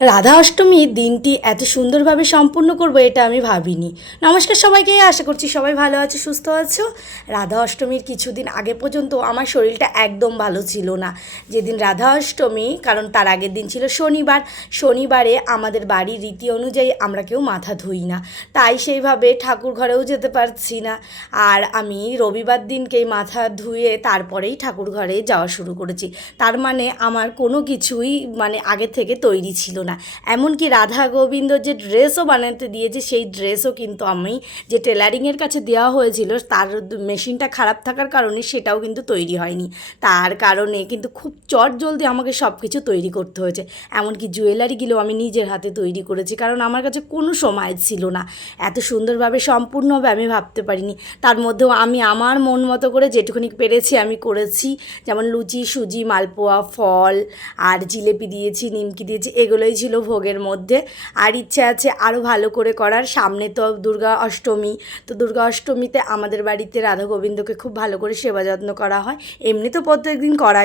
রাধা অষ্টমীর দিনটি এত সুন্দরভাবে সম্পূর্ণ করব এটা আমি ভাবিনি। নমস্কার সবাইকে, আশা করছি সবাই ভালো আছো, সুস্থ আছো। রাধা অষ্টমীর কিছুদিন আগে পর্যন্ত আমার শরীরটা একদম ভালো ছিল না। যেদিন রাধা অষ্টমী, কারণ তার আগের দিন ছিল শনিবার। শনিবারে আমাদের বাড়ির রীতি অনুযায়ী আমরা কেউ মাথা ধুই না, তাই সেইভাবে ঠাকুর ঘরেও যেতে পারছি না। আর আমি রবিবার দিনকেই মাথা ধুয়ে তারপরেই ঠাকুর ঘরে যাওয়া শুরু করেছি। তার মানে আমার কোনো কিছুই আগে থেকে তৈরি ছিল না। এমনকি রাধা গোবিন্দ যে ড্রেসও বানাতে দিয়েছে, সেই ড্রেসও কিন্তু আমি যে টেলারিংয়ের কাছে দেওয়া হয়েছিল, তার মেশিনটা খারাপ থাকার কারণে সেটাও কিন্তু তৈরি হয়নি। তার কারণে কিন্তু খুব চটজলদি আমাকে সব কিছু তৈরি করতে হয়েছে। এমনকি জুয়েলারিগুলো আমি নিজের হাতে তৈরি করেছি, কারণ আমার কাছে কোনো সময় ছিল না। এত সুন্দরভাবে সম্পূর্ণ হবে আমি ভাবতে পারিনি। তার মধ্যেও আমি আমার মন মতো করে যেটুকুনি পেরেছি আমি করেছি। যেমন লুচি, সুজি, মালপোয়া, ফল আর জিলেপি দিয়েছি, নিমকি দিয়েছি, এগুলোই ছিল ভোগের মধ্যে। আর ইচ্ছে আছে আরও ভালো করে করার। সামনে তো দুর্গা অষ্টমী, তো দুর্গা অষ্টমীতে আমাদের বাড়িতে রাধা গোবিন্দকে খুব ভালো করে সেবা যত্ন করা হয়। এমনি তো প্রত্যেক দিন করা